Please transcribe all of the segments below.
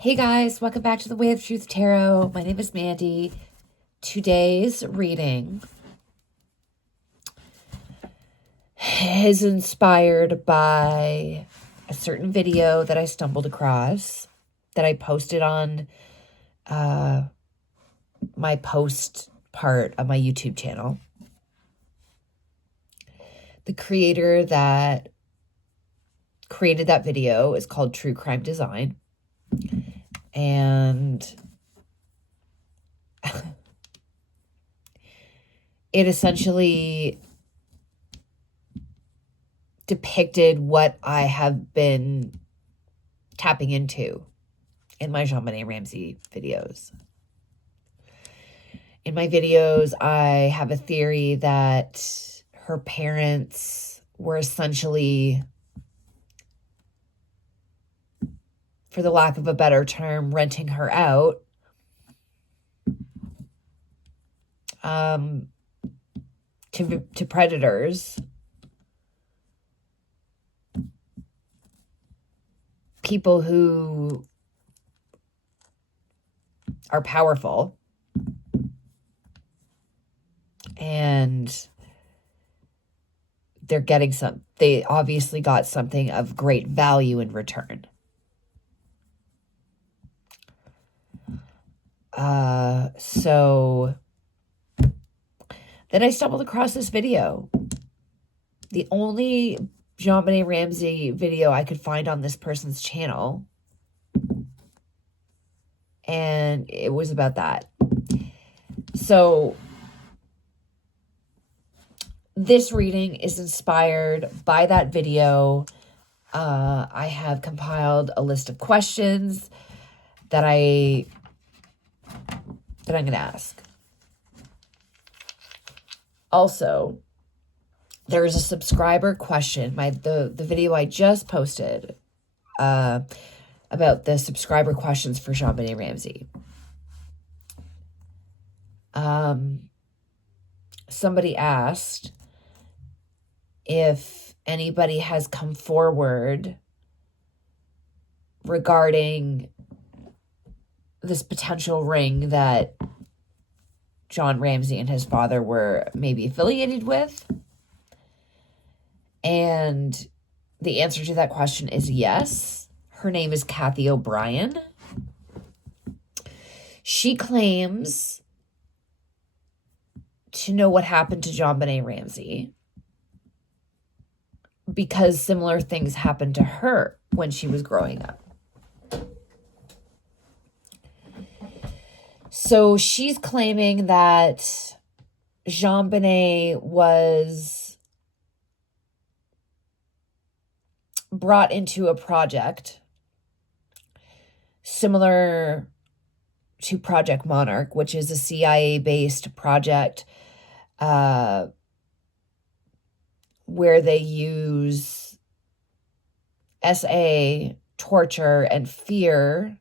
Hey guys, welcome back to the Way of Truth Tarot. My name is Mandy. Today's reading is inspired by a certain video that I stumbled across that I posted on my post part of my YouTube channel. The creator that created that video is called True Crime Design. And it essentially depicted what I have been tapping into in my Jonbenet Ramsey videos. In my videos, I have a theory that her parents were essentially, for the lack of a better term, renting her out to predators, people who are powerful, and they obviously got something of great value in return. So then I stumbled across this video. The only Jonbenet Ramsey video I could find on this person's channel. And it was about that. So this reading is inspired by that video. I have compiled a list of questions that I'm going to ask. Also, there is a subscriber question. The video I just posted about the subscriber questions for Jonbenet Ramsey. Somebody asked if anybody has come forward regarding this potential ring that John Ramsey and his father were maybe affiliated with. And the answer to that question is yes. Her name is Cathy O'Brien. She claims to know what happened to Jonbenet Ramsey because similar things happened to her when she was growing up. So she's claiming that Jonbenet was brought into a project similar to Project Monarch, which is a CIA-based project where they use SA, torture, and fear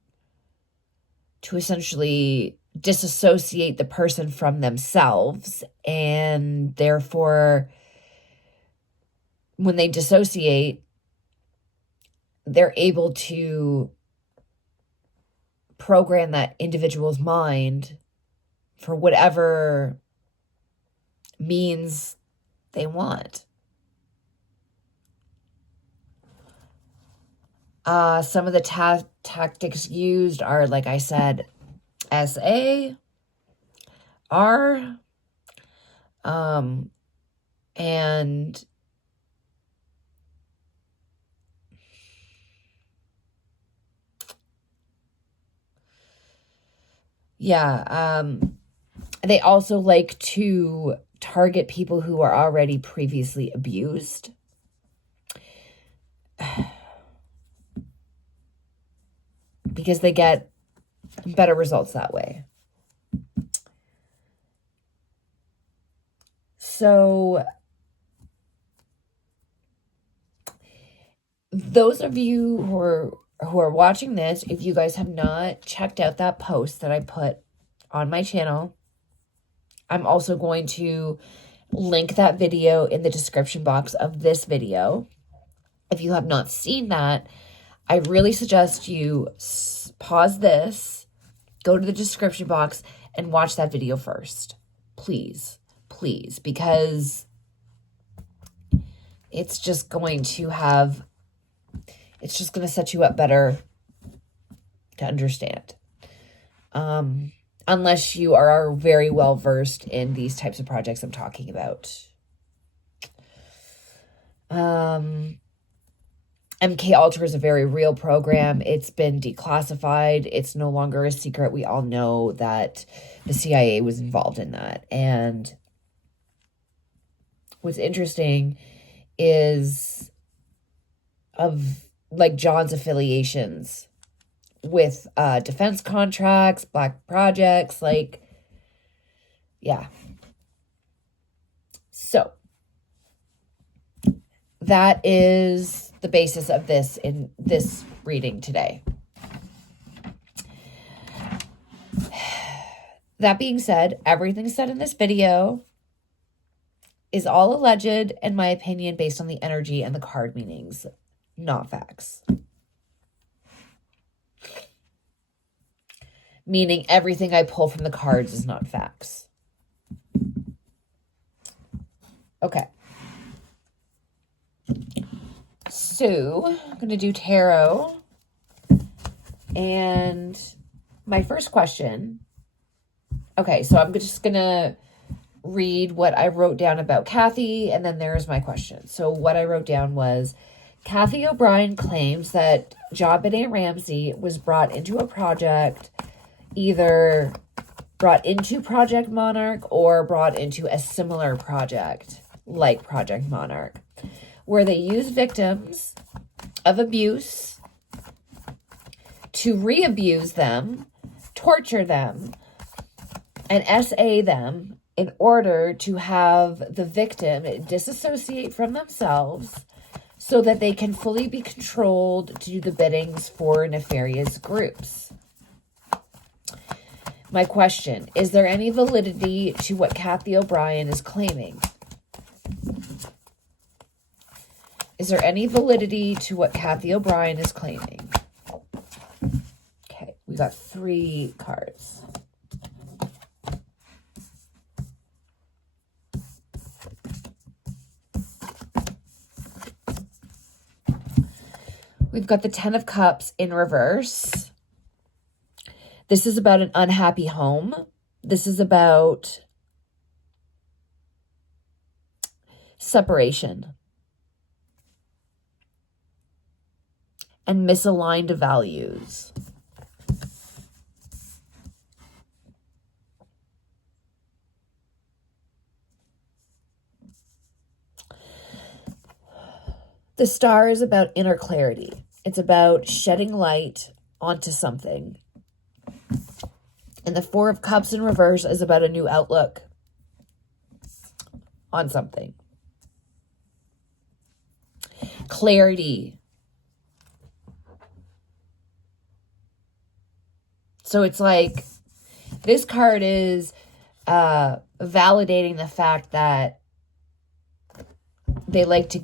to essentially disassociate the person from themselves, and therefore when they dissociate, they're able to program that individual's mind for whatever means they want. Some of the tactics used are, like I said, SA, R, and they also like to target people who are already previously abused. Because they get better results that way. So those of you who are watching this, if you guys have not checked out that post that I put on my channel, I'm also going to link that video in the description box of this video. If you have not seen that, I really suggest you pause this, go to the description box, and watch that video first. Please, please, because it's just going to set you up better to understand. Unless you are very well versed in these types of projects I'm talking about. MK Ultra is a very real program. It's been declassified. It's no longer a secret. We all know that the CIA was involved in that. And what's interesting is John's affiliations with defense contracts, black projects, yeah. So that is the basis of this in this reading today. That being said, everything said in this video is all alleged, in my opinion, based on the energy and the card meanings, not facts. Meaning everything I pull from the cards is not facts. Okay. So, I'm going to do tarot. And my first question. Okay, so I'm just going to read what I wrote down about Cathy, and then there's my question. So what I wrote down was, Cathy O'Brien claims that Jonbenet Ramsey was brought into a project, either brought into Project Monarch or brought into a similar project like Project Monarch, where they use victims of abuse to re-abuse them, torture them, and SA them in order to have the victim disassociate from themselves so that they can fully be controlled to do the biddings for nefarious groups. My question, is there any validity to what Cathy O'Brien is claiming? Is there any validity to what Cathy O'Brien is claiming? Okay, we got 3 cards. We've got the 10 of Cups in reverse. This is about an unhappy home. This is about separation and misaligned values. The Star is about inner clarity. It's about shedding light onto something. And the 4 of Cups in reverse is about a new outlook on something. Clarity. So it's like this card is validating the fact that they like to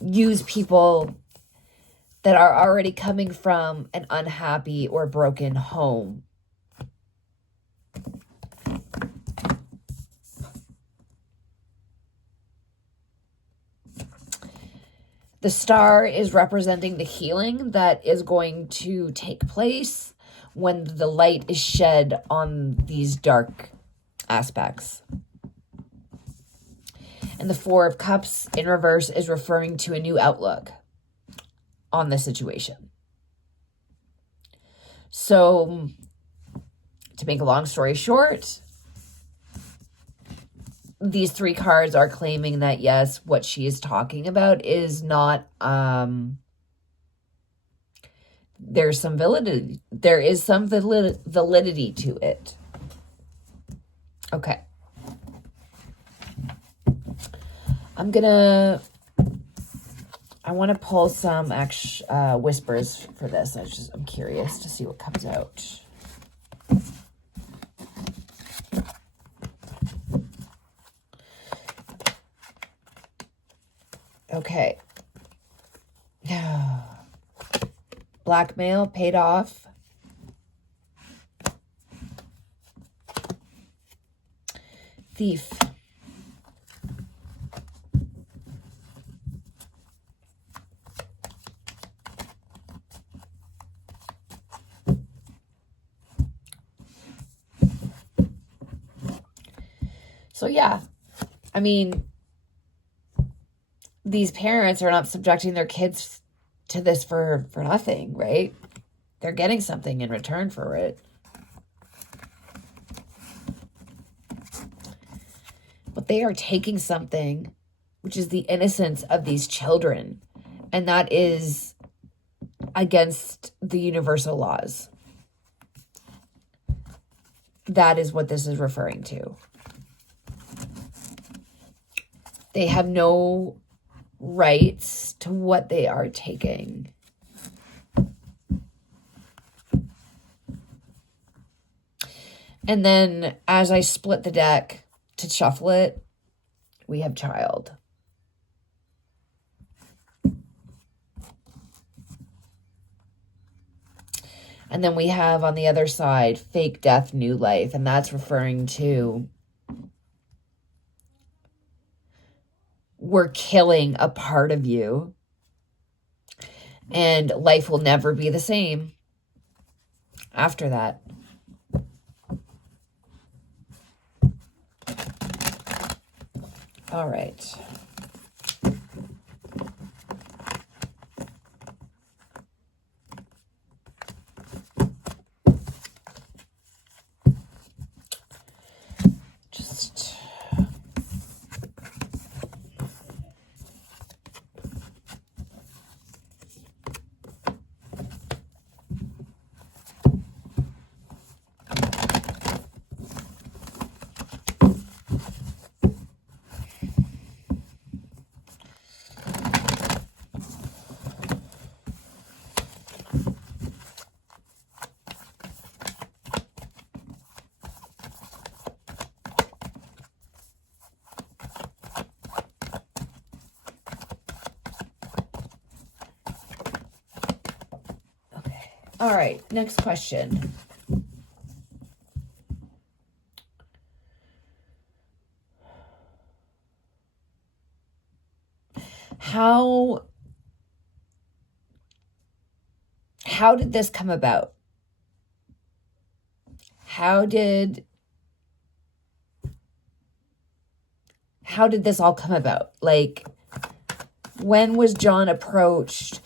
use people that are already coming from an unhappy or broken home. The Star is representing the healing that is going to take place when the light is shed on these dark aspects. And the 4 of Cups in reverse is referring to a new outlook on the situation. So, to make a long story short, these 3 cards are claiming that, yes, what she is talking about is not, there's some validity. There is some validity to it. Okay. I want to pull some whispers for this. I'm curious to see what comes out. Okay. Blackmail paid off. Thief. So yeah, I mean, these parents are not subjecting their kids to this for nothing, right? They're getting something in return for it. But they are taking something, which is the innocence of these children. And that is against the universal laws. That is what this is referring to. They have no rights to what they are taking. And then as I split the deck to shuffle it, we have child. And then we have on the other side, fake death, new life. And that's referring to we're killing a part of you. And life will never be the same after that. All right. All right, next question. How did this come about? How did this all come about? Like, when was John approached?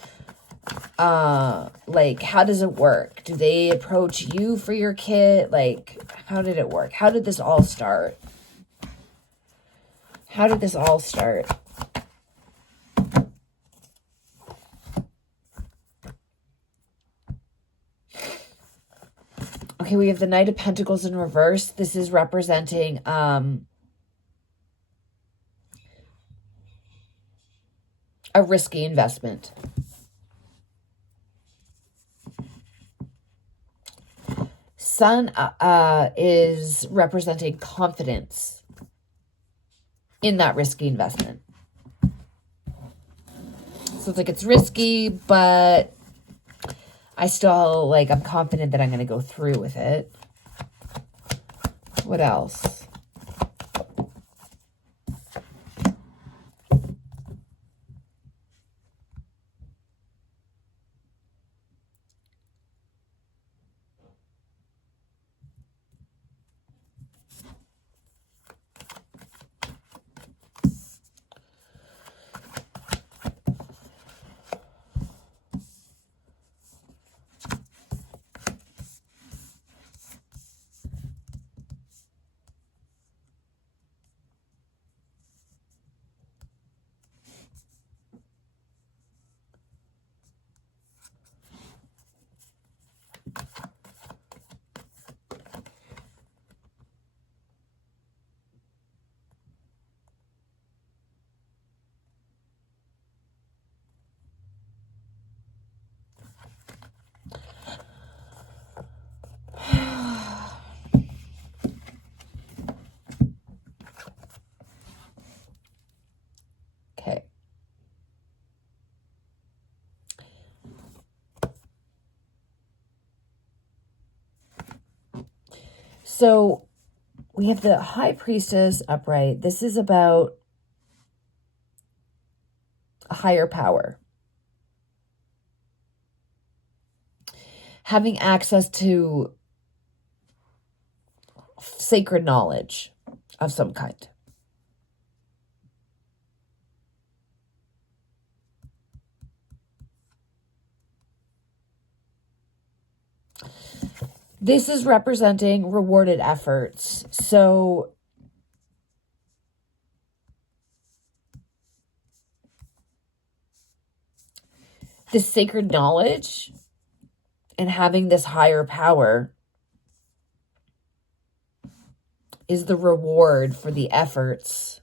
Like, how does it work? Do they approach you for your kid? Like, how did it work? How did this all start? How did this all start? Okay, we have the Knight of Pentacles in reverse. This is representing a risky investment. Sun is representing confidence in that risky investment. So it's like it's risky, but I still, like, I'm confident that I'm going to go through with it. What else? Okay. So We have the High Priestess upright. This is about a higher power. Having access to sacred knowledge of some kind. This is representing rewarded efforts. So this sacred knowledge and having this higher power is the reward for the efforts.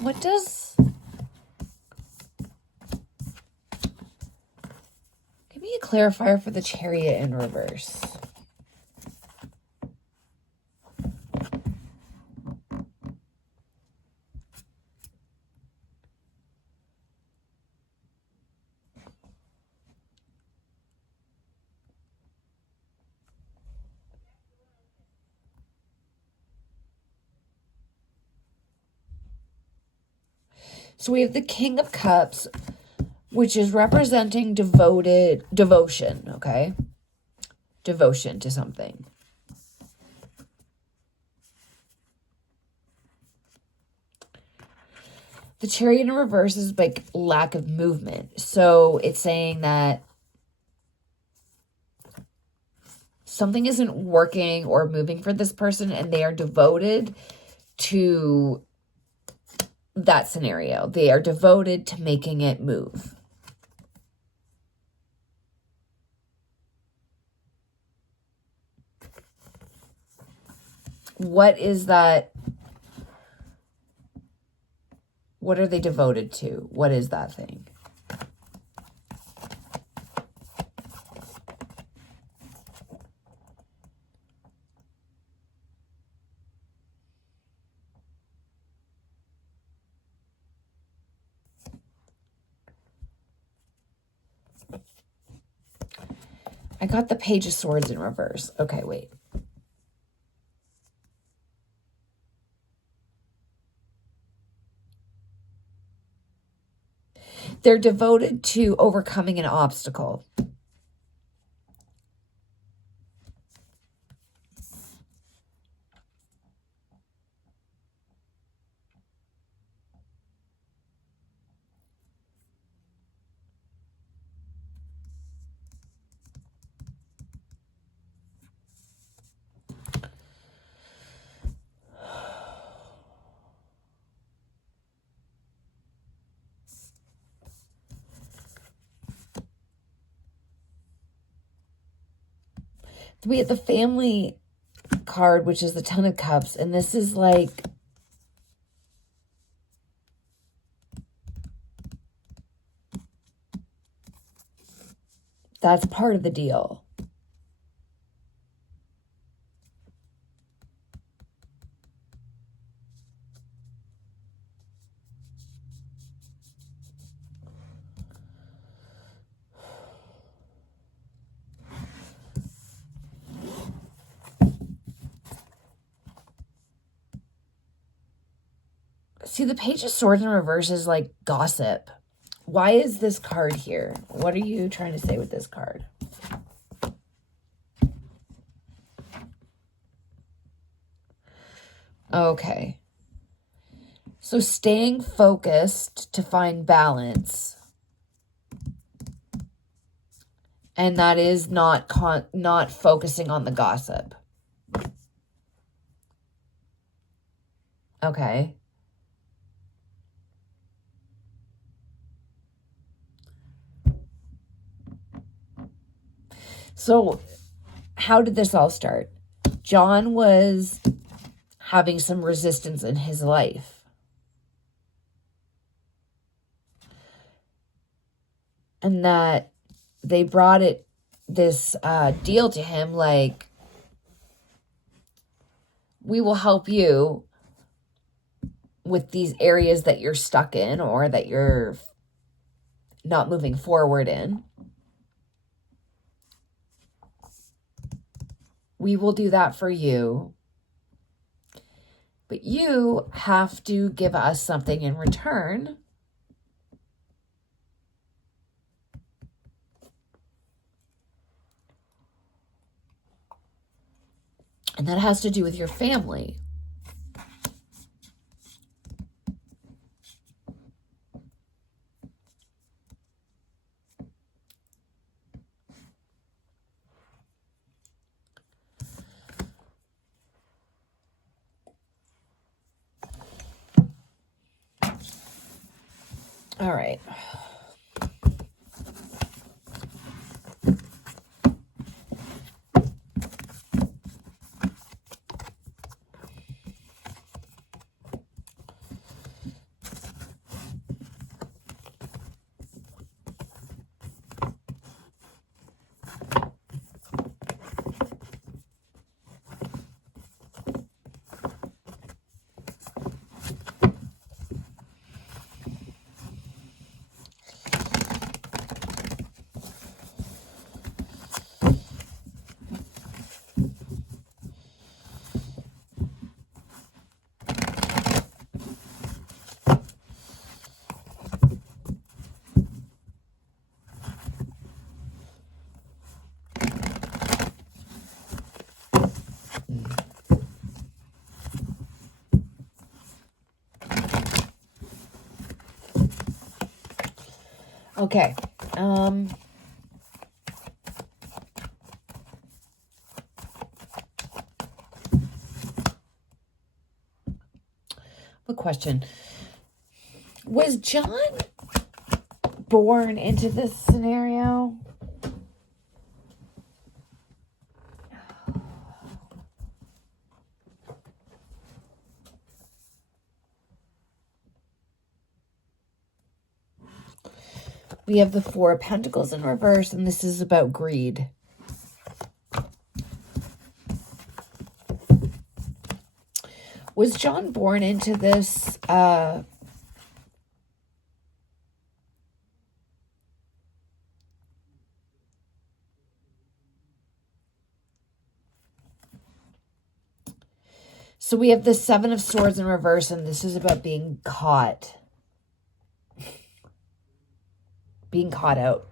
What does... Give me a clarifier for the Chariot in reverse. So we have the King of Cups, which is representing devotion, okay? Devotion to something. The Chariot in reverse is like lack of movement. So it's saying that something isn't working or moving for this person and they are devoted to that scenario. They are devoted to making it move. What is that? What are they devoted to? What is that thing? I got the Page of Swords in reverse. Okay, wait. They're devoted to overcoming an obstacle. We have the Family card, which is the Ten of Cups, and this is like that's part of the deal. See, the Page of Swords in reverse is like gossip. Why is this card here? What are you trying to say with this card? Okay. So staying focused to find balance. And that is not focusing on the gossip. Okay. So how did this all start? John was having some resistance in his life. And that they brought this deal to him, like, we will help you with these areas that you're stuck in or that you're not moving forward in. We will do that for you. But you have to give us something in return. And that has to do with your family. All right. Okay. A question. Was John born into this scenario? We have the Four of Pentacles in reverse, and this is about greed. Was John born into this so we have the Seven of Swords in reverse, and this is about being caught. Being caught out.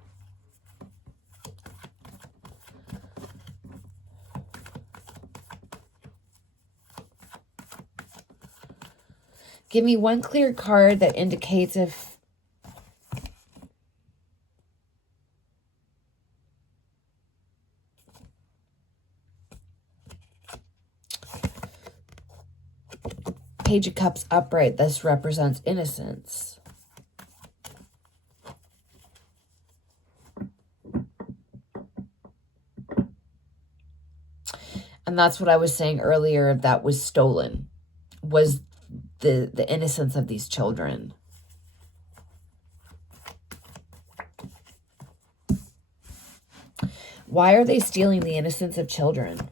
Give me one clear card that indicates if Page of Cups upright. This represents innocence. And that's what I was saying earlier, that was stolen, was the innocence of these children. Why are they stealing the innocence of children?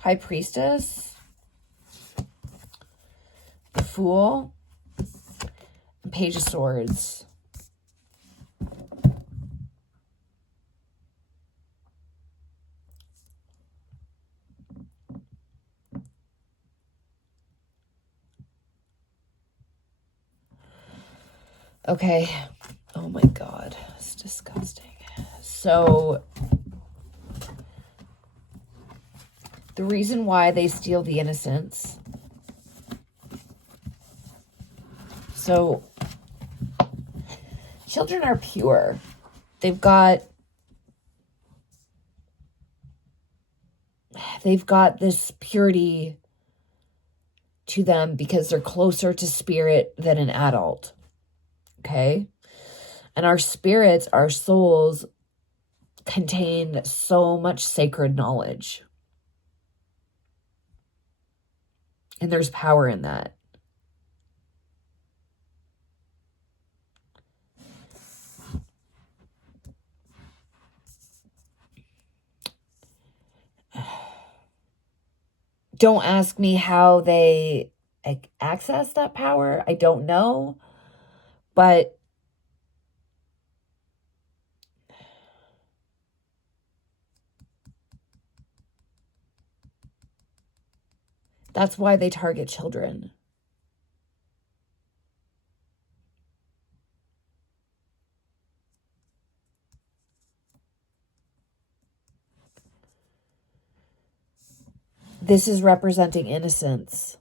High Priestess, the Fool, and Page of Swords. Okay. Oh my God. It's disgusting. So the reason why they steal the innocence. So children are pure. They've got this purity to them because they're closer to spirit than an adult. Okay? And our spirits, our souls, contain so much sacred knowledge. And there's power in that. Don't ask me how they access that power. I don't know. But that's why they target children. This is representing innocence.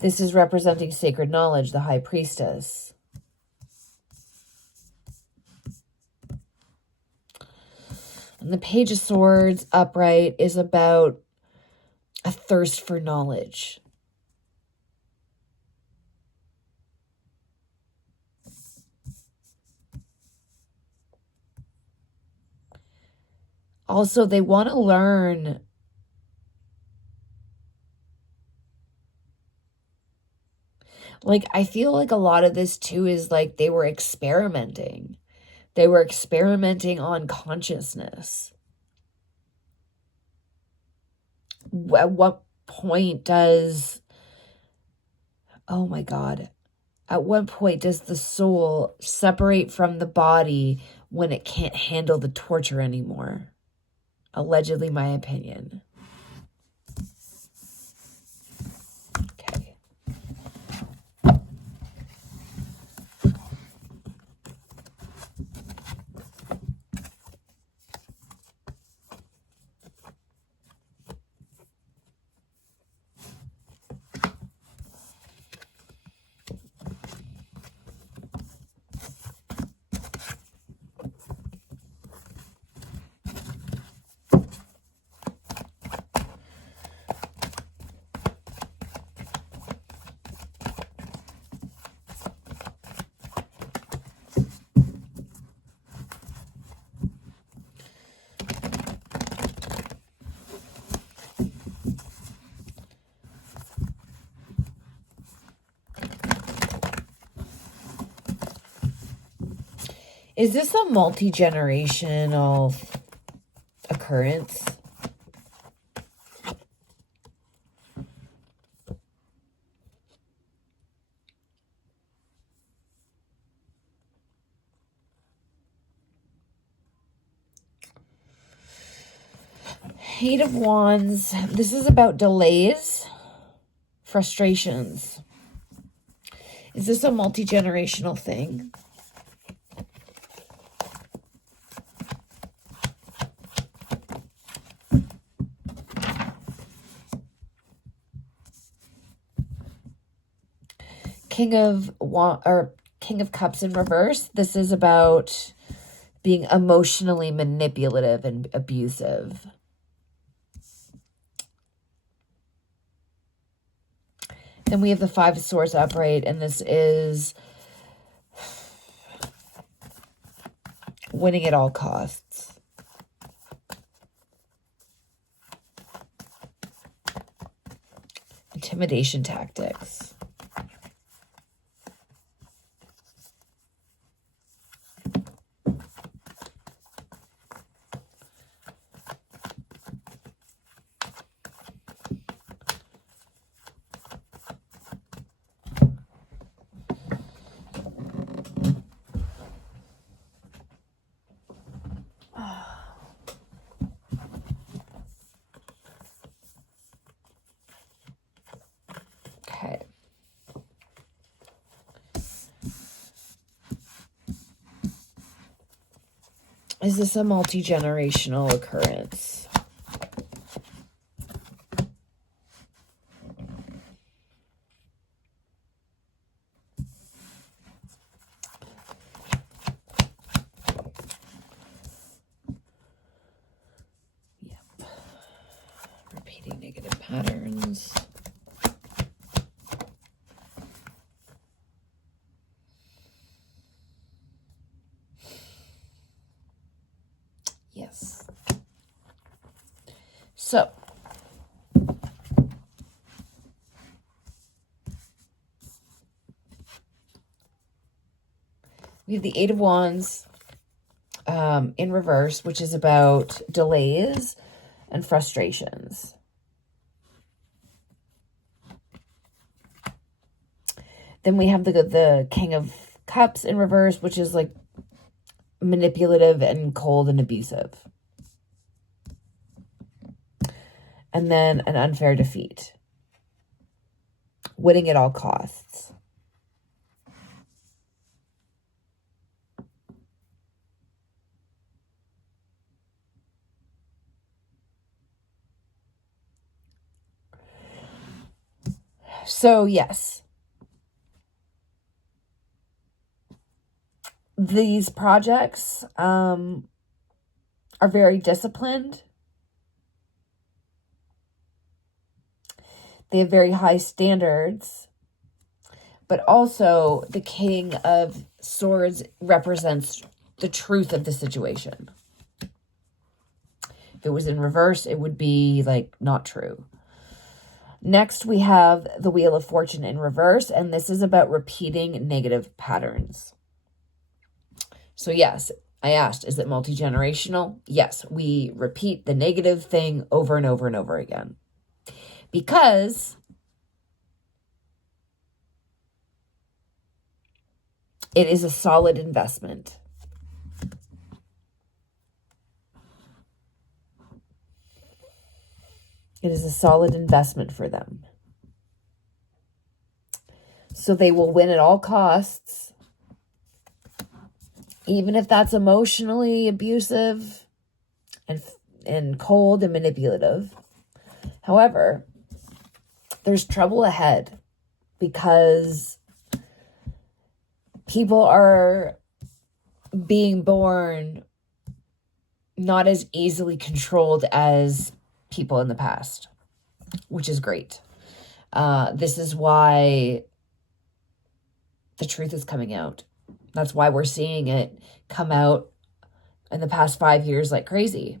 This is representing sacred knowledge, the high priestess. And the Page of Swords upright is about a thirst for knowledge. Also, they want to learn. Like, I feel like a lot of this too is like they were experimenting. They were experimenting on consciousness. At what point does, oh my God, at what point does the soul separate from the body when it can't handle the torture anymore? Allegedly, my opinion. Okay. Is this a multi-generational occurrence? Eight of Wands. This is about delays, frustrations. Is this a multi-generational thing? King of Cups in reverse. This is about being emotionally manipulative and abusive. Then we have the Five of Swords upright, and this is winning at all costs. Intimidation tactics. Okay. Is this a multi-generational occurrence? Yep. Repeating negative patterns. Yes. So, We have the Eight of Wands in reverse, which is about delays and frustrations. Then we have the King of Cups in reverse, which is like manipulative and cold and abusive. And then an unfair defeat. Winning at all costs. So, yes. These projects are very disciplined. They have very high standards. But also, the King of Swords represents the truth of the situation. If it was in reverse, it would be, like, not true. Next, we have the Wheel of Fortune in reverse, and this is about repeating negative patterns. So, yes, I asked, is it multi-generational? Yes, we repeat the negative thing over and over and over again. Because it is a solid investment. It is a solid investment for them. So they will win at all costs, even if that's emotionally abusive and cold and manipulative. However, there's trouble ahead because people are being born not as easily controlled as people in the past, which is great. This is why the truth is coming out. That's why we're seeing it come out in the past 5 years like crazy.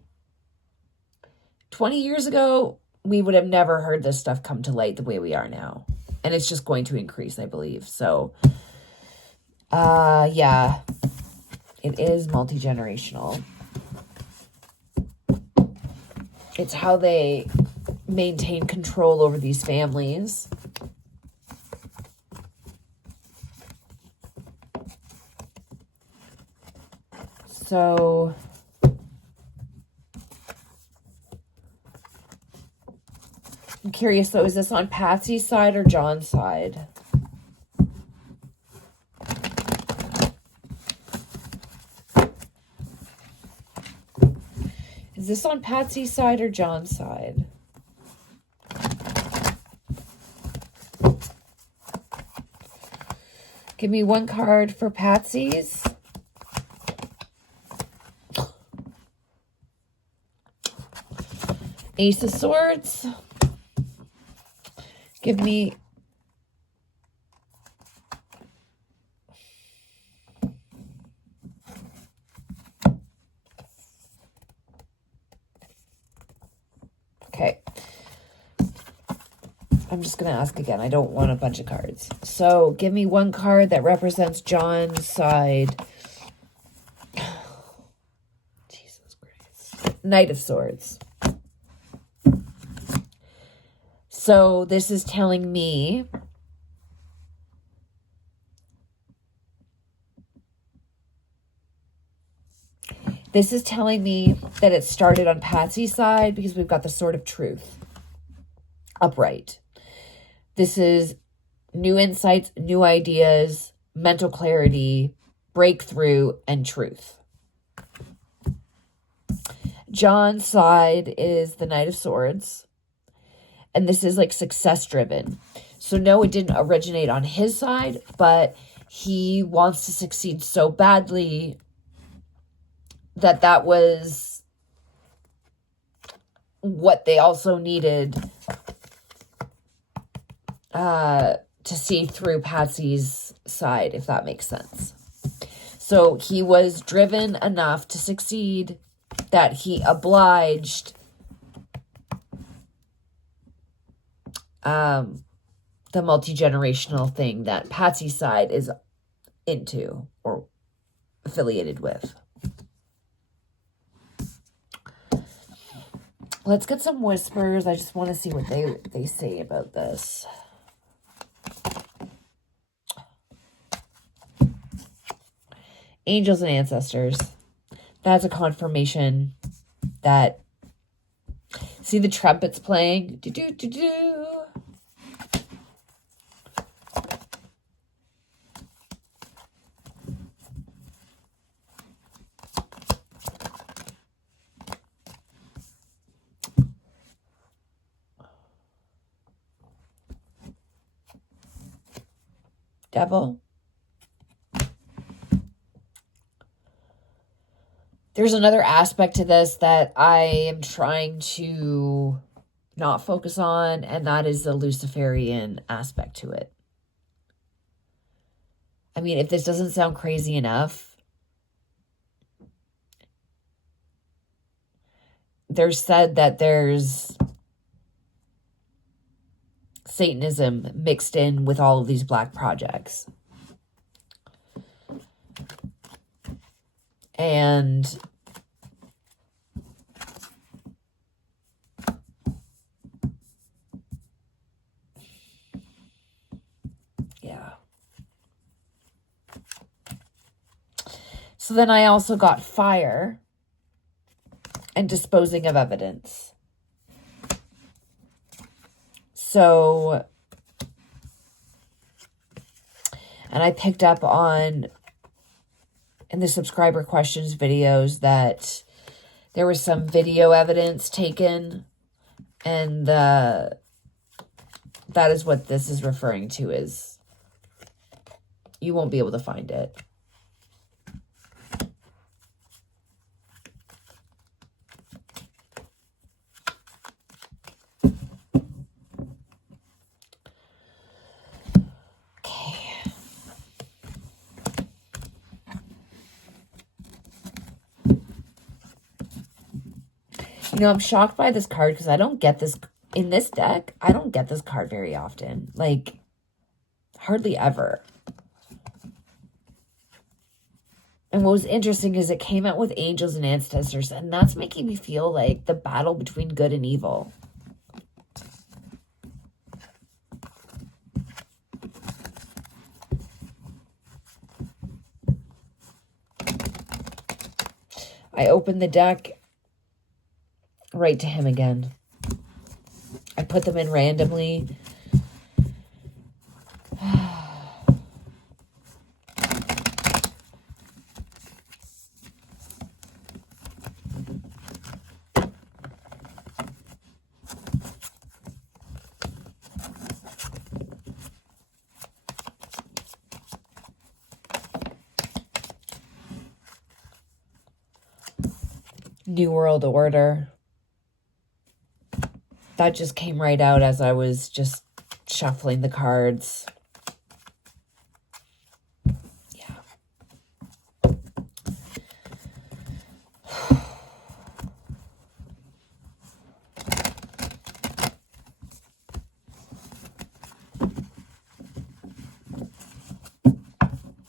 20 years ago, we would have never heard this stuff come to light the way we are now. And it's just going to increase, I believe. So, yeah, it is multi-generational. It's how they maintain control over these families. So, I'm curious though, is this on Patsy's side or John's side? Is this on Patsy's side or John's side? Give me one card for Patsy's. Ace of Swords. Give me okay. I'm just going to ask again. I don't want a bunch of cards. So give me one card that represents John's side. Jesus Christ. Knight of Swords. So this is telling me that it started on Patsy's side because we've got the Sword of Truth upright. This is new insights, new ideas, mental clarity, breakthrough, and truth. John's side is the Knight of Swords. And this is like success driven. So no, it didn't originate on his side, but he wants to succeed so badly that was what they also needed to see through Patsy's side, if that makes sense. So he was driven enough to succeed that he obliged the multi-generational thing that Patsy's side is into or affiliated with. Let's get some whispers. I just want to see what they say about this. Angels and ancestors. That's a confirmation that, see the trumpets playing? Do-do-do-do. Devil. There's another aspect to this that I am trying to not focus on, and that is the Luciferian aspect to it. I mean, if this doesn't sound crazy enough, there's said that there's Satanism mixed in with all of these black projects. And yeah. So then I also got fire and disposing of evidence. So, and I picked up on in the subscriber questions videos that there was some video evidence taken, and that is what this is referring to, is you won't be able to find it. You know, I'm shocked by this card because I don't get this in this deck. I don't get this card very often. Like, hardly ever. And what was interesting is it came out with angels and ancestors, and that's making me feel like the battle between good and evil. I opened the deck right to him again. I put them in randomly. New World Order. That just came right out as I was just shuffling the cards. Yeah.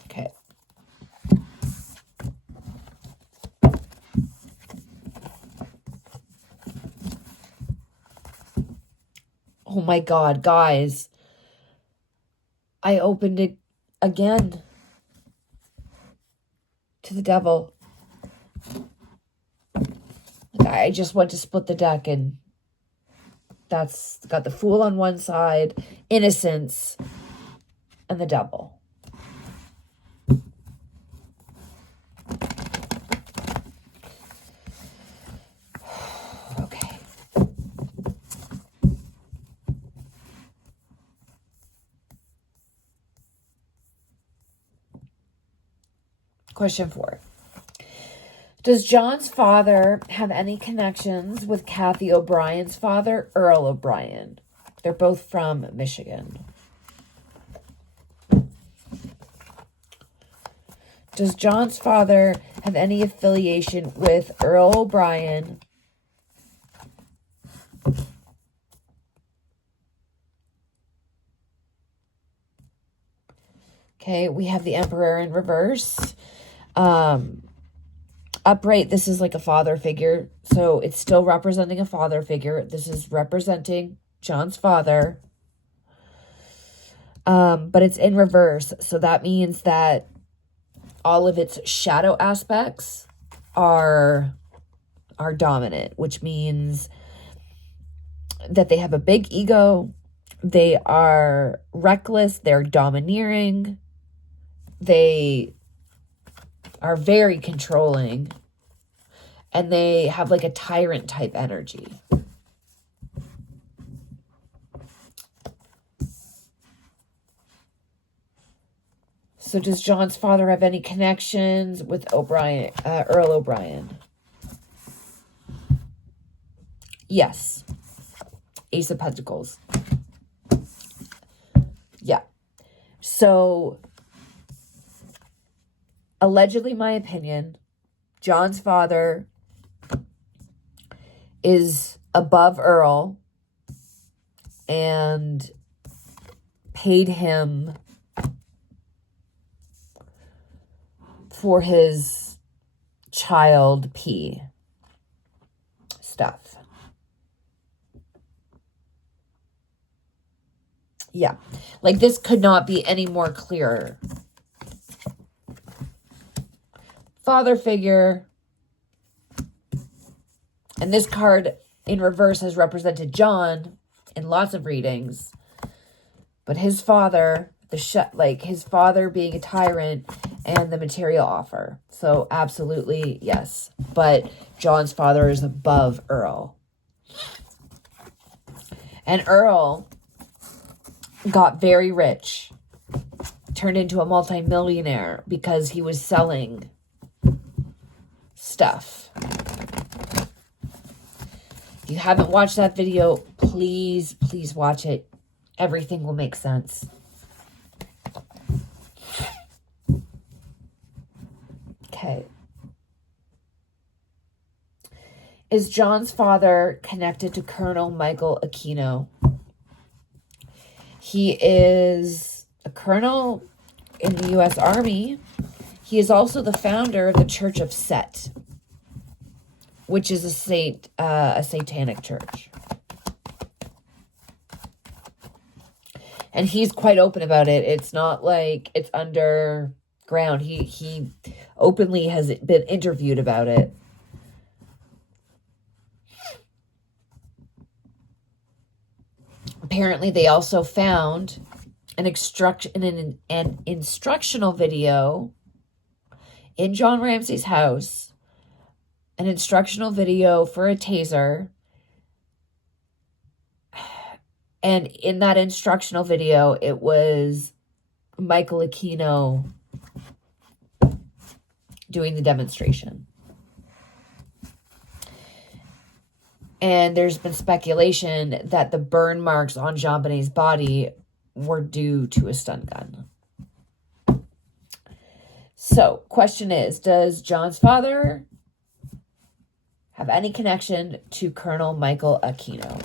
Okay. Oh my God, guys. I opened it again to the devil. I just went to split the deck, and that's got the Fool on one side, Innocence, and the devil. Okay. Question 4. Does John's father have any connections with Cathy O'Brien's father, Earl O'Brien? They're both from Michigan. Does John's father have any affiliation with Earl O'Brien? Okay, we have the Emperor in reverse. Upright, this is like a father figure. So it's still representing a father figure. This is representing John's father. But it's in reverse. So that means that all of its shadow aspects are dominant, which means that they have a big ego. They are reckless. They're domineering. They are very controlling. And they have like a tyrant type energy. So does John's father have any connections with O'Brien, Earl O'Brien? Yes. Ace of Pentacles. Yeah. So, allegedly, my opinion, John's father is above Earl and paid him for his child pee stuff. Yeah, like this could not be any more clearer. Father figure. And this card in reverse has represented John in lots of readings. But his father, his father being a tyrant and the material offer. So absolutely, yes. But John's father is above Earl. And Earl got very rich, turned into a multimillionaire because he was selling stuff. If you haven't watched that video, please watch it. Everything will make sense. Okay. Is John's father connected to Colonel Michael Aquino? He is a colonel in the U.S. Army. He is also the founder of the Church of Set, which is a satanic church. And he's quite open about it. It's not like it's underground. He openly has been interviewed about it. Apparently, they also found an instructional video in John Ramsey's house, an instructional video for a taser. And in that instructional video, it was Michael Aquino doing the demonstration. And there's been speculation that the burn marks on Jonbenet's body were due to a stun gun. So, question is, does John's father have any connection to Colonel Michael Aquino?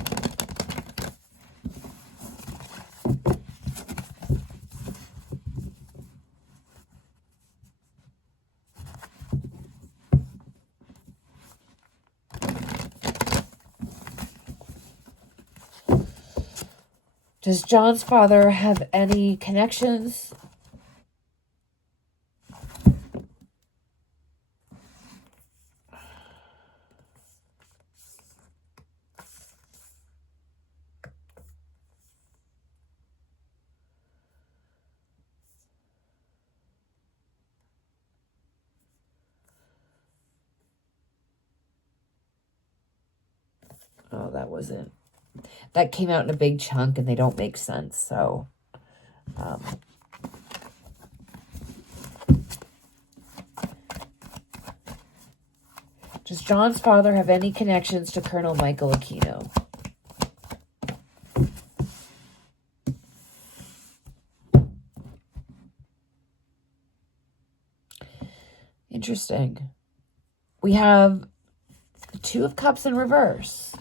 Does John's father have any connections? Oh, that came out in a big chunk and they don't make sense. So, does John's father have any connections to Colonel Michael Aquino? Interesting. We have the Two of Cups in reverse,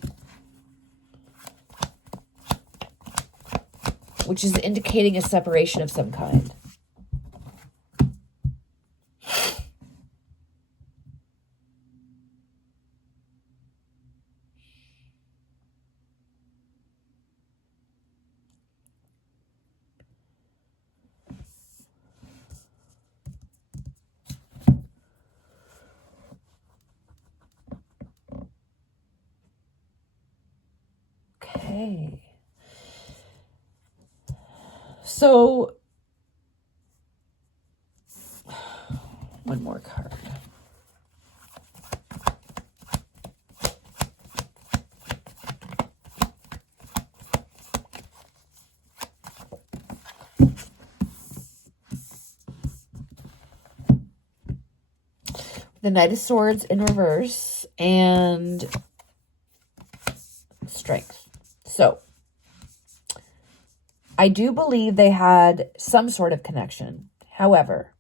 which is indicating a separation of some kind. Okay. So, one more card. The Knight of Swords in reverse and Strength. So, I do believe they had some sort of connection. However,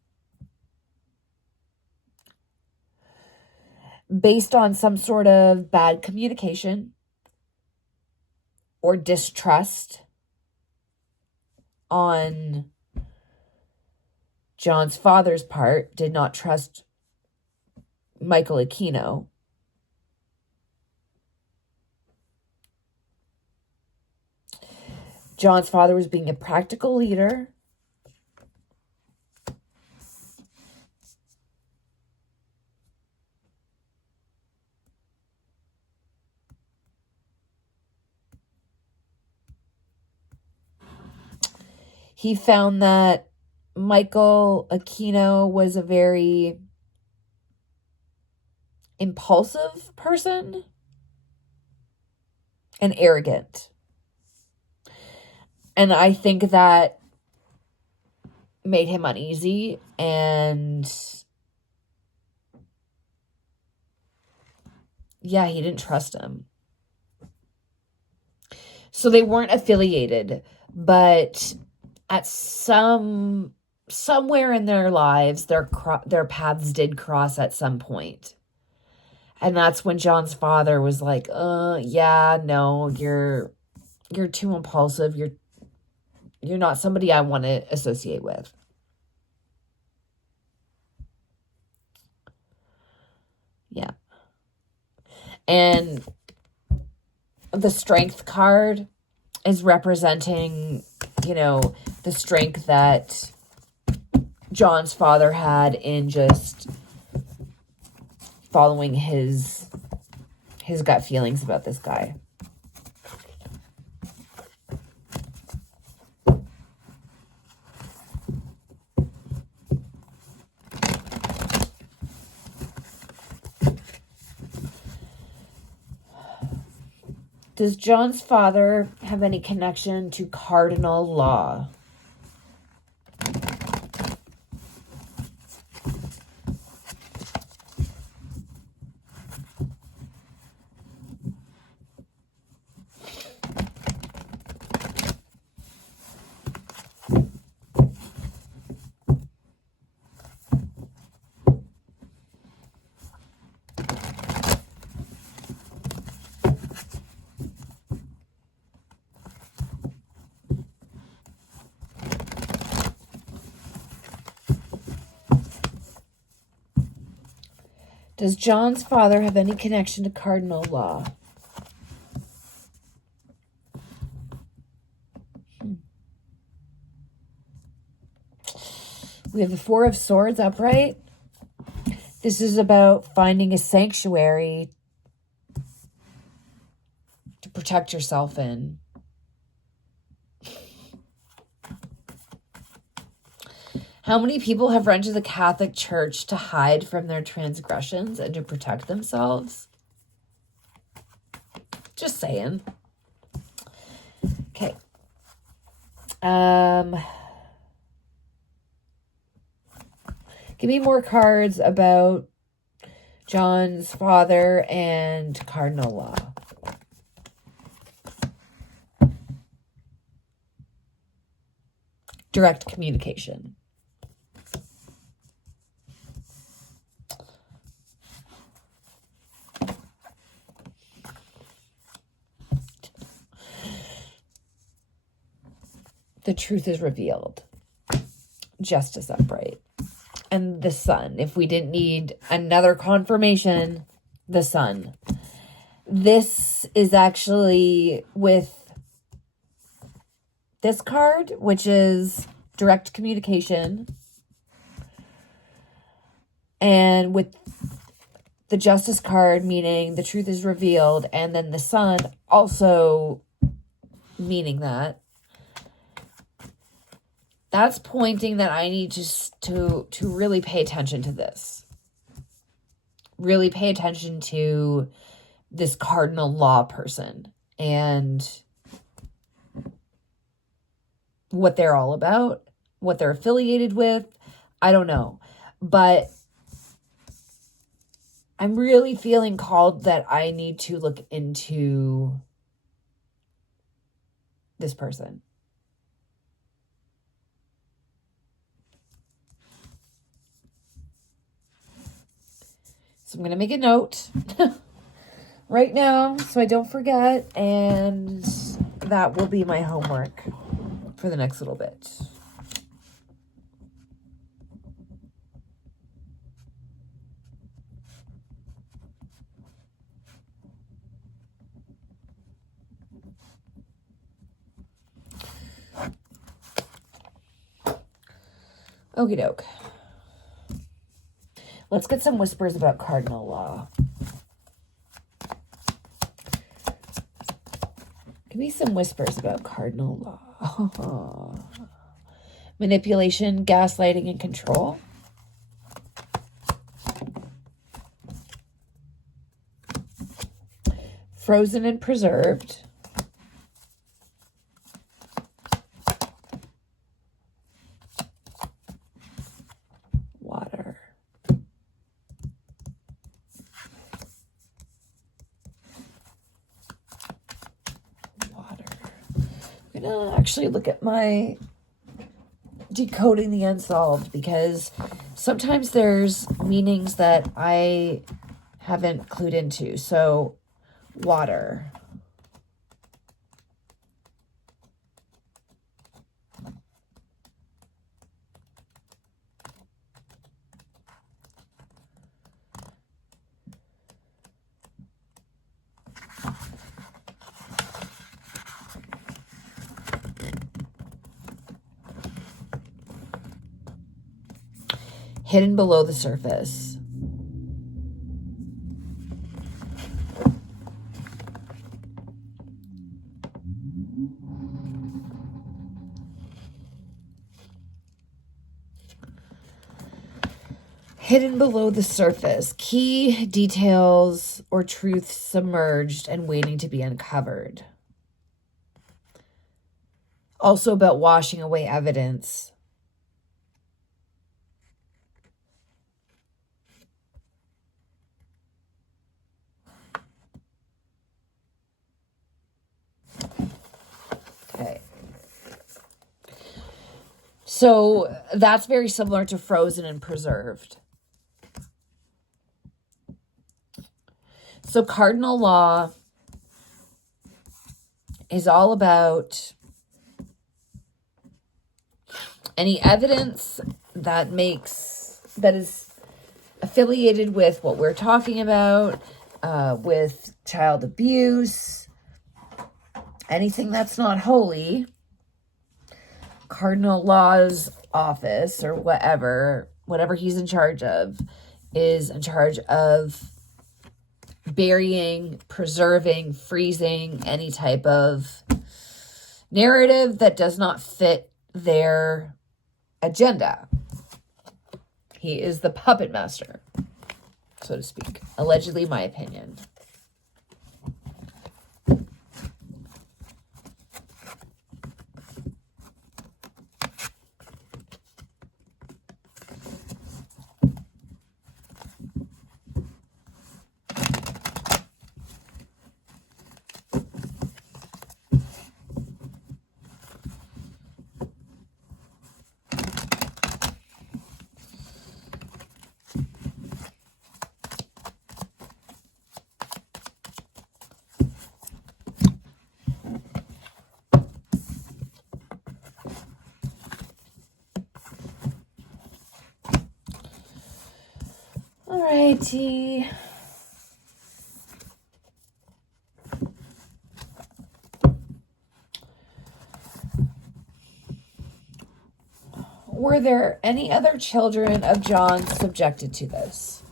based on some sort of bad communication or distrust on John's father's part, did not trust Michael Aquino. John's father was being a practical leader. He found that Michael Aquino was a very impulsive person and arrogant. And I think that made him uneasy, and yeah, he didn't trust him. So they weren't affiliated, but at somewhere in their lives, their paths did cross at some point. And that's when John's father was like, yeah, no, you're too impulsive. You're not somebody I want to associate with. Yeah. And the Strength card is representing, the strength that John's father had in just following his gut feelings about this guy. Does John's father have any connection to cardinal law? Does John's father have any connection to cardinal law? We have the Four of Swords upright. This is about finding a sanctuary to protect yourself in. How many people have run to the Catholic Church to hide from their transgressions and to protect themselves? Just saying. Okay. Give me more cards about John's father and cardinal law. Direct communication. The truth is revealed. Justice upright. And the sun. If we didn't need another confirmation, the sun. This is actually with this card, which is direct communication. And with the justice card, meaning the truth is revealed. And then the sun, also meaning that. That's pointing that I need to really pay attention to this. Really pay attention to this cardinal law person and what they're all about, what they're affiliated with. I don't know. But I'm really feeling called that I need to look into this person. So I'm going to make a note right now so I don't forget, and that will be my homework for the next little bit. Okie doke. Let's get some whispers about cardinal law. Give me some whispers about cardinal law. Manipulation, gaslighting, and control. Frozen and preserved. Water. I'm going to actually look at my decoding the unsolved, because sometimes there's meanings that I haven't clued into. So, water. Hidden below the surface. Hidden below the surface. Key details or truths submerged and waiting to be uncovered. Also about washing away evidence. Okay. So that's very similar to frozen and preserved. So cardinal law is all about any evidence that is affiliated with what we're talking about, with child abuse, anything that's not holy. Cardinal law's office or whatever he's in charge of, is in charge of burying, preserving, freezing any type of narrative that does not fit their agenda. He is the puppet master, so to speak. Allegedly, my opinion. Alrighty. Were there any other children of John subjected to this?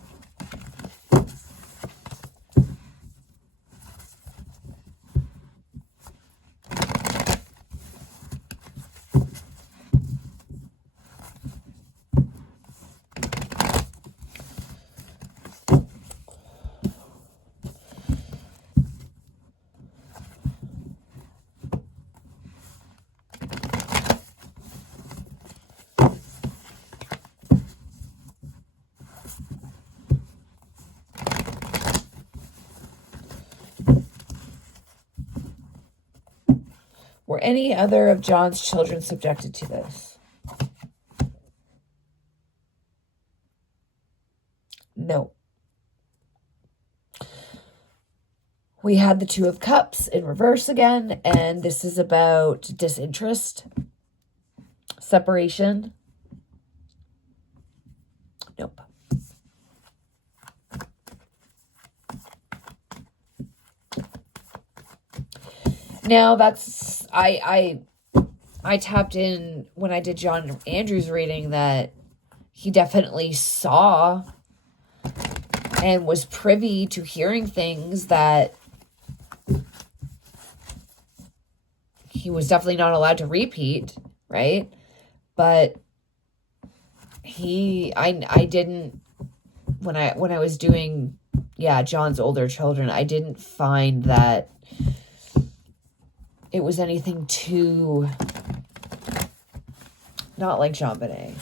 Were any other of John's children subjected to this? No. We had the Two of Cups in reverse again, and this is about disinterest, separation. Nope. Now that's, I tapped in when I did John Andrews' reading that he definitely saw and was privy to hearing things that he was definitely not allowed to repeat, right? But I didn't, when I was doing, John's older children, I didn't find that it was anything too, not like Jonbenet.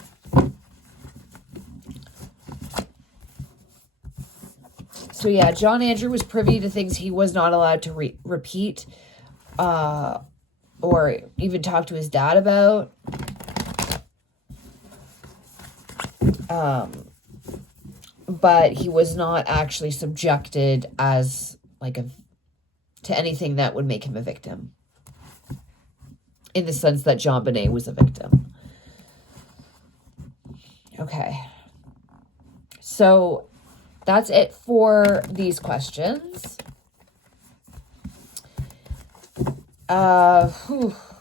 So yeah, John Andrew was privy to things he was not allowed to repeat, or even talk to his dad about. But he was not actually subjected as to anything that would make him a victim, in the sense that Jonbenet was a victim. Okay. So that's it for these questions.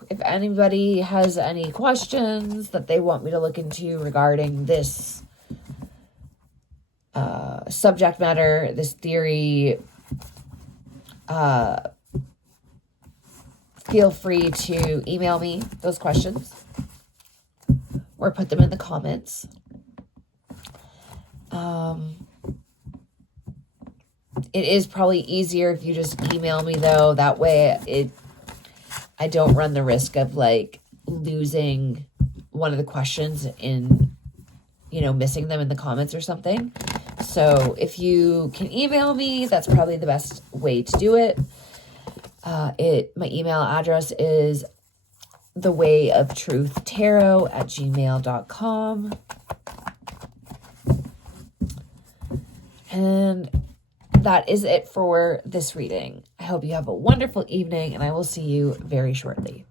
If anybody has any questions that they want me to look into regarding this subject matter, this theory, feel free to email me those questions or put them in the comments. It is probably easier if you just email me, though. That way I don't run the risk of losing one of the questions in, missing them in the comments or something. So if you can email me, that's probably the best way to do it. My email address is thewayofTruthtarot@gmail.com. And that is it for this reading. I hope you have a wonderful evening, and I will see you very shortly.